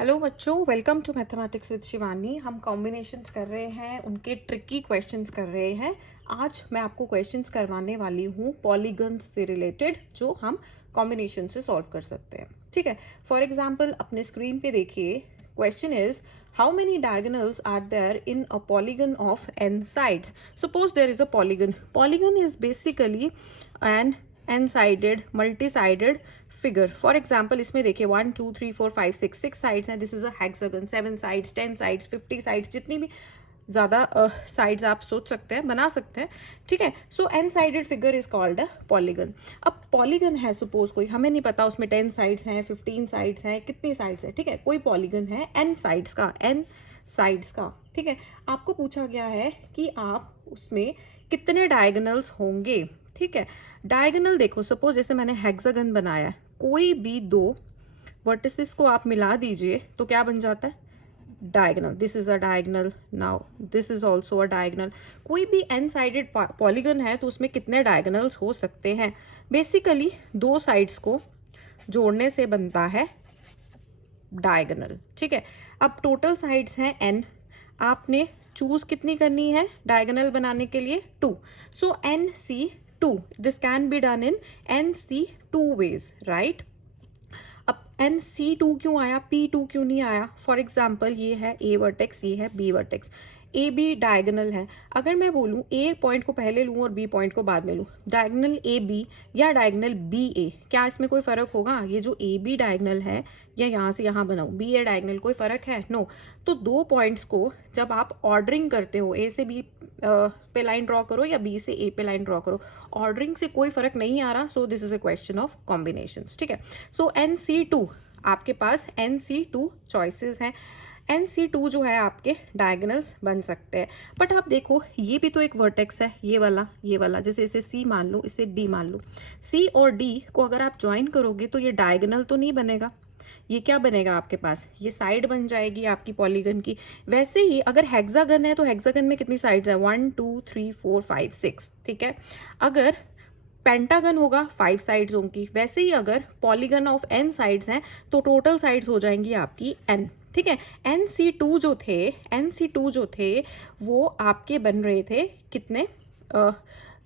Hello बच्चों, welcome to mathematics with Shivani. हम combinations कर रहे हैं, उनके ट्रिकी क्वेश्चंस कर रहे हैं। आज मैं आपको क्वेश्चंस करवाने वाली हूँ पॉलीगन्स से रिलेटेड, जो हम कॉम्बिनेशन से सॉल्व कर सकते हैं। ठीक है, फॉर एग्जाम्पल अपने स्क्रीन पे देखिए, question is how many diagonals are there in a polygon of n sides. Suppose there is a polygon. Polygon is basically an n-sided multi-sided figure. For example इसमें देखिए 1 2 3 4 5 6 साइड्स हैं। This is a hexagon. 7 sides, 10 sides, 50 sides, जितनी भी ज्यादा sides आप सोच सकते हैं, बना सकते हैं। ठीक है, so N sided figure is called a polygon. अब पॉलीगन है, सपोज कोई, हमें नहीं पता उसमें 10 साइड्स हैं, 15 साइड्स हैं, कितनी साइड्स है। ठीक है, कोई पॉलीगन है एन साइड्स का, एन साइड्स का। ठीक है, आपको पूछा गया है कि आप उसमें कितने डायगोनल्स होंगे। ठीक है, डायगोनल देखो, सपोज जैसे मैंने हेक्सागन बनाया है, कोई भी दो वर्टिसेस को आप मिला दीजिए तो क्या बन जाता है, diagonal. This is a diagonal, now this is also a diagonal. कोई भी एन साइडेड पॉलीगन है तो उसमें कितने डायगोनल्स हो सकते हैं। बेसिकली दो साइड्स को जोड़ने से बनता है डायगोनल। ठीक है, अब टोटल साइड्स हैं एन, आपने चूज कितनी करनी है डायगोनल बनाने के लिए, 2। So n C 2, this can be done in n C 2 ways, right. अब एन सी 2 क्यों आया, पी 2 क्यों नहीं आया। फॉर एग्जाम्पल ये है ए वर्टेक्स, ये है B vertex, A B diagonal है। अगर मैं बोलूं ए पॉइंट को पहले लूं और बी पॉइंट को बाद में लूं, डायगोनल ए बी या डायगोनल बी ए, क्या इसमें कोई फर्क होगा। ये जो ए बी डायगोनल है या यहाँ से यहाँ बनाऊं बी ए डायगोनल, कोई फर्क है, नो। तो दो पॉइंट्स को जब आप ऑर्डरिंग करते हो, ए से बी पे लाइन ड्रॉ करो या बी से ए पे लाइन ड्रॉ करो, ऑर्डरिंग से कोई फर्क नहीं आ रहा। सो this is a question of combinations. ठीक है, सो एन सी 2, आपके पास एन सी 2 चॉइसेस हैं। एन सी 2 जो है आपके डायगोनल्स बन सकते हैं। बट आप देखो, ये भी तो एक वर्टेक्स है, ये वाला, जैसे इसे सी मान लो, इसे डी मान लो। सी और डी को अगर आप ज्वाइन करोगे तो ये डायगोनल तो नहीं बनेगा, ये क्या बनेगा आपके पास, ये साइड बन जाएगी आपकी पॉलीगन की। वैसे ही अगर हेक्सागन है तो हेक्सागन में कितनी साइड्स है, 1 2 3 4 5 6। ठीक है, अगर पेंटागन होगा 5 साइड्स होंगी। वैसे ही अगर पॉलीगन ऑफ n साइड्स हैं तो टोटल साइड्स हो जाएंगी आपकी n। ठीक है, NC2 जो थे वो आपके बन रहे थे कितने,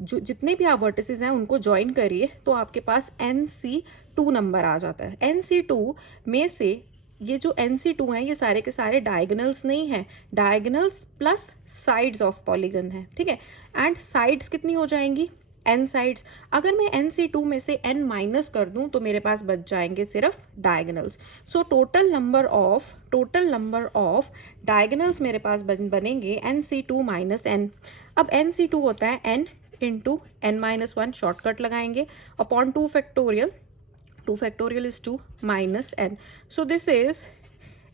जो जितने भी आप वर्टिसेस हैं उनको ज्वाइन करिए तो आपके पास NC2 नंबर आ जाता है। NC2 में से ये जो NC2 है ये सारे के सारे डायगोनल्स नहीं है, diagonals plus sides of polygon है। ठीक है, एंड साइड्स कितनी हो जाएंगी, n साइड्स। अगर मैं NC2 में से n माइनस कर दूं तो मेरे पास बच जाएंगे सिर्फ diagonals. So total number of diagonals मेरे पास बनेंगे NC2 माइनस n। अब NC2 होता है n into n minus 1, shortcut लगाएंगे, upon 2 factorial, 2 factorial is 2 minus n। So this is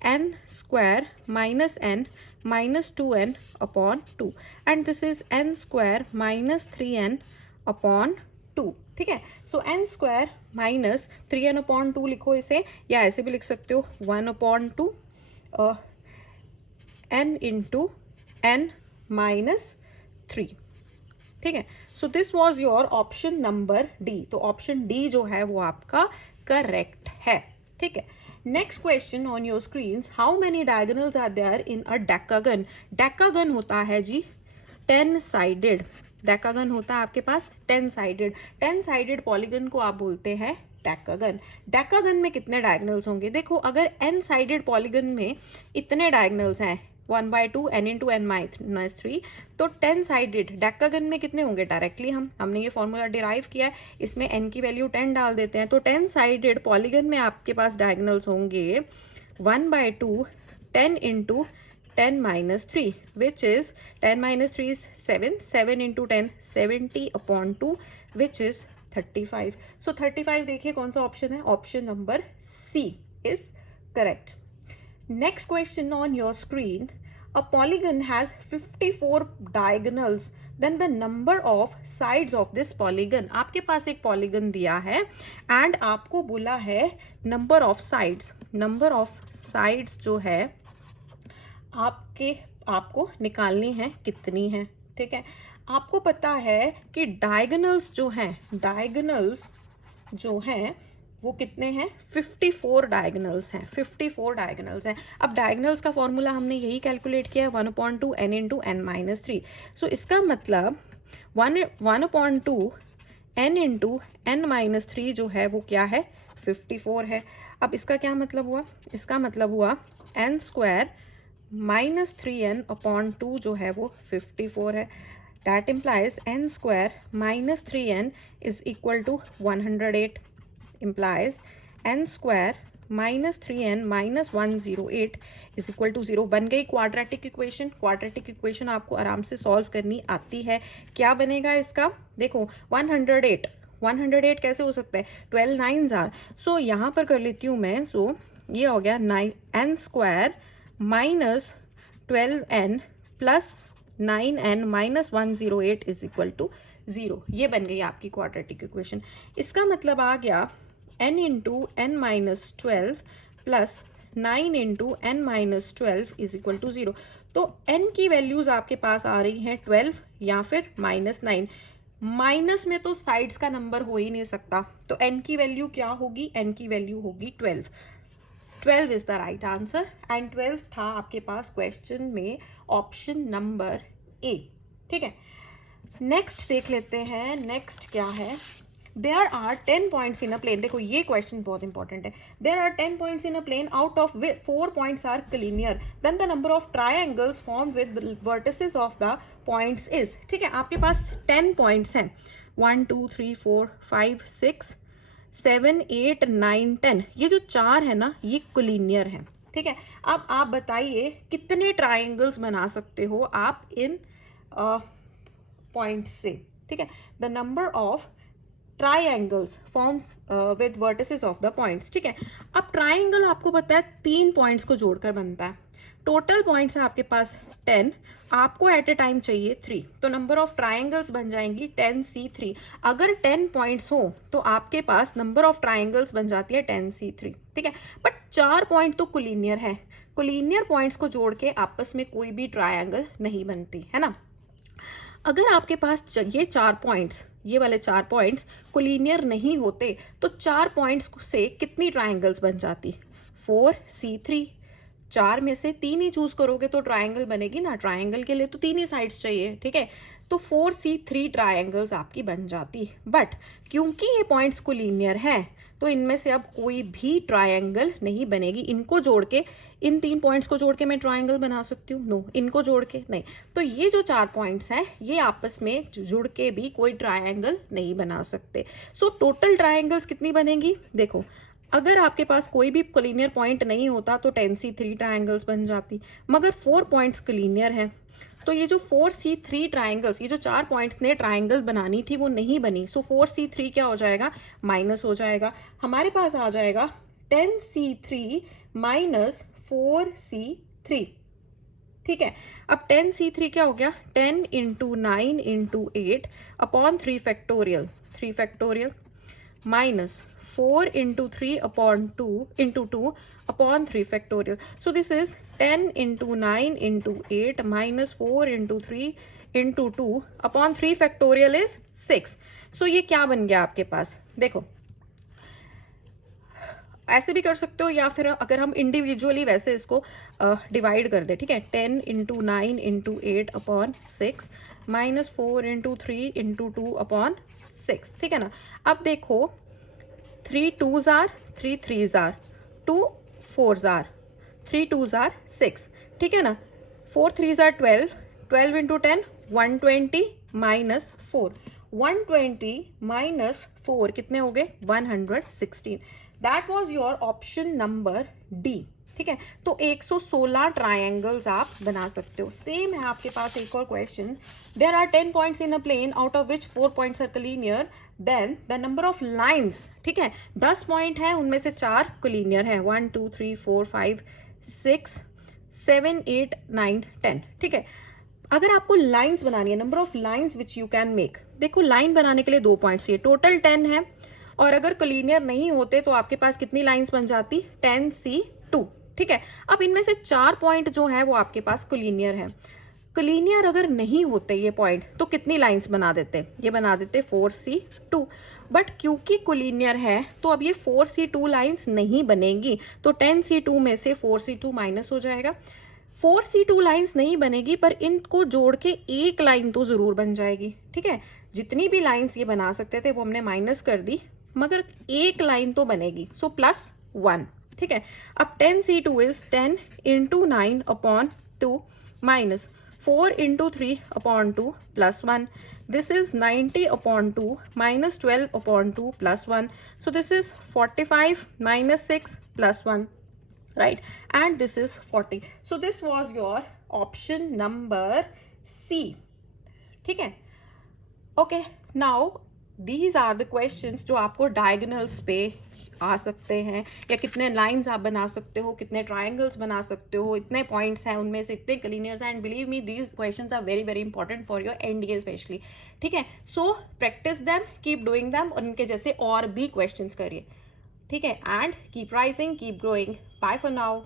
n square minus n minus 2n upon 2 and this is n square minus 3n upon 2। ठीक है, सो n square minus 3n upon 2 लिखो इसे, या ऐसे भी लिख सकते हो 1 upon 2 n into n minus 3। ठीक है, so this was your option number D. तो ऑप्शन डी जो है वो आपका करेक्ट है। ठीक है, next question on your screen, how many diagonals are there in a decagon. Decagon होता है जी 10 साइडेड, डेकागन होता है आपके पास 10 साइडेड। 10 साइडेड पॉलीगन को आप बोलते हैं डेकागन। डेकागन में कितने डायगोनल्स होंगे, देखो अगर n साइडेड पॉलीगन में इतने डायगोनल्स हैं 1/2 n इंटू n माइनस 3, तो 10 साइडेड डेकागन में कितने होंगे, डायरेक्टली हमने ये फॉर्मूला डिराइव किया है, इसमें n की वैल्यू 10 डाल देते हैं। तो 10 साइडेड पॉलीगन में आपके पास डायगोनल्स होंगे 1/2 10 into 10 minus 3, which is 10 minus 3 is 7, 7 into 10 70 upon 2 which is 35। So 35 देखिए कौन सा ऑप्शन है, option number C is correct. Next question on your screen, a polygon has 54 diagonals, then the number of sides of this polygon। आपके पास एक polygon दिया है and आपको बोला है number of sides, number of sides जो है आपको निकालनी है कितनी है। ठीक है, आपको पता है कि डायगोनल्स जो हैं वो कितने हैं, 54 डायगोनल्स हैं, 54 डायगोनल्स हैं। अब डायगोनल्स का फॉर्मूला हमने यही कैलकुलेट किया है, 1/2 n इंटू n माइनस 3। सो इसका मतलब 1/2 n इंटू n माइनस 3 जो है वो क्या है, 54 है। अब इसका क्या मतलब हुआ, इसका मतलब हुआ n square minus 3n upon 2 जो है वो 54 है। That implies n square minus 3n is equal to 108, implies n square minus 3n minus 108 is equal to 0। बन गई क्वाड्रेटिक इक्वेशन। क्वाड्रेटिक इक्वेशन आपको आराम से सॉल्व करनी आती है। क्या बनेगा इसका, देखो 108 कैसे हो सकता है, 12 9s आर। सो यहाँ पर कर लेती हूँ मैं, सो ये हो गया n square minus 12n plus 9n minus 108 is equal to 0। ये बन गई आपकी क्वाड्रेटिक इक्वेशन। इसका मतलब आ गया n into n minus 12 plus 9 into n minus 12 is equal to 0। तो n की वैल्यूज आपके पास आ रही हैं 12 या फिर -9। माइनस में तो साइड्स का नंबर हो ही नहीं सकता, तो n की वैल्यू क्या होगी, n की वैल्यू होगी 12। 12 is the right answer and 12 था आपके पास क्वेश्चन में ऑप्शन नंबर ए। ठीक है, नेक्स्ट देख लेते हैं। नेक्स्ट क्या है, there are 10 points in a plane. देखो ये क्वेश्चन बहुत इंपॉर्टेंट है। There are 10 points in a plane out of 4 points are collinear, then the number of triangles formed with vertices of the points is. ठीक है, आपके पास 10 पॉइंट्स हैं, 1 2 3 4 5 6 7 8 9 10। ये जो 4 है ना, ये कोलिनियर है। ठीक है, अब आप बताइए कितने ट्राइंगल्स बना सकते हो आप इन पॉइंट्स से। ठीक है, the number of triangles form with vertices of the points. ठीक है, अब ट्राइंगल आपको पता है 3 पॉइंट्स को जोड़कर बनता है। टोटल पॉइंट्स है आपके पास 10, आपको एट ए टाइम चाहिए 3, तो नंबर ऑफ ट्राइंगल्स बन जाएंगी 10c3। अगर 10 पॉइंट्स हो तो आपके पास नंबर ऑफ ट्राइंगल्स बन जाती है 10c3। ठीक है, बट 4 पॉइंट तो कोलिनियर है, कोलिनियर पॉइंट्स को जोड़ के आपस में कोई भी ट्राइंगल नहीं बनती है ना। अगर आपके पास ये 4 पॉइंट्स, ये वाले 4 पॉइंट्स कोलिनियर नहीं होते तो 4 पॉइंट्स से कितनी ट्राइंगल्स बन जाती, 4c3। 4 में से 3 ही चूज करोगे तो ट्राइंगल बनेगी ना, ट्राइंगल के लिए तो 3 ही साइड्स चाहिए। ठीक है, तो 4c3 ट्राइंगल्स आपकी बन जाती। बट क्योंकि ये पॉइंट्स कोलिनियर हैं तो इनमें से अब कोई भी ट्राइंगल नहीं बनेगी। इनको जोड़ के, इन 3 पॉइंट्स को जोड़ के मैं ट्राइंगल बना सकती हूँ, नो, इनको जोड़ के नहीं। तो ये जो 4 पॉइंट्स हैं ये आपस में जुड़ के भी कोई ट्राइंगल नहीं बना सकते। सो टोटल ट्राइंगल्स कितनी बनेंगी, देखो अगर आपके पास कोई भी कोलिनियर पॉइंट नहीं होता तो 10c3 ट्राइंगल्स बन जाती, मगर 4 पॉइंट्स कोलिनियर हैं तो ये जो 4c3 ट्राइंगल्स, ये जो 4 पॉइंट्स ने ट्राइंगल बनानी थी वो नहीं बनी। सो 4c3 क्या हो जाएगा, माइनस हो जाएगा। हमारे पास आ जाएगा 10c3 माइनस 4c3। ठीक है, अब 10c3 क्या हो गया, 10 into 9 into 8 upon 3 factorial minus 4 into 3 upon 2 into 2 upon 3 factorial. So this is 10 into 9 into 8 minus 4 into 3 into 2 upon 3 factorial is 6. So ये क्या बन गया आपके पास, देखो ऐसे भी कर सकते हो या फिर अगर हम इंडिविजुअली वैसे इसको डिवाइड कर दे। ठीक है, 10 into 9 into 8 upon 6 minus 4 into 3 into 2 upon 6। ठीक है ना, अब देखो 3 2s are 3 3s are 2 4s are 3 2s are 6। ठीक है ना, 4 3s are 12, 12 into 10 120 minus 4, 120 minus 4 कितने हो गए, 116। That was your option number D. ठीक है, तो 116 ट्राइंगल्स आप बना सकते हो। सेम है आपके पास एक और question, there are 10 points in a plane out of which 4 points are collinear, then the number of lines. ठीक है, 10 पॉइंट है, उनमें से 4 कोलिनियर है, 1 2 3 4 5 6 7 8 9 10। ठीक है, अगर आपको लाइन्स बनानी है, number of lines which you can make, देखो लाइन बनाने के लिए 2 पॉइंट्स चाहिए, टोटल 10 है, और अगर कोलिनियर नहीं होते तो आपके पास कितनी लाइन्स बन जाती, 10c2। ठीक है, अब इनमें से 4 पॉइंट जो है वो आपके पास कोलिनियर है। कोलिनियर अगर नहीं होते ये पॉइंट तो कितनी लाइंस बना देते, ये बना देते 4C2, बट क्योंकि कोलिनियर है तो अब ये 4C2 लाइंस नहीं बनेगी, तो 10C2 में से 4C2 माइनस हो जाएगा। 4C2 लाइंस नहीं बनेगी पर इनको जोड़ के एक लाइन तो जरूर बन जाएगी, ठीक है। जितनी भी लाइंस ये बना सकते थे वो हमने माइनस कर दी, मगर एक लाइन तो बनेगी, सो +1, ठीक है। अब 10C2 is 10 into 9 upon 2 minus 4 into 3 upon 2 +1. This is 90 upon 2 minus 12 upon 2 plus 1. So this is 45 minus 6 plus 1, right? And this is 40. So this was your option number C. ठीक है? Okay. Now these are the questions जो आपको diagonals पे आ सकते हैं, या कितने lines आप बना सकते हो, कितने ट्राइंगल्स बना सकते हो, इतने पॉइंट्स हैं उनमें से, इतने कोलिनियर्स हैं, and believe me these questions are very very important for your NDA specially, ठीक है। So practice them, keep doing them, और इनके जैसे और भी क्वेश्चंस करिए, ठीक है। And keep rising, keep growing. Bye for now.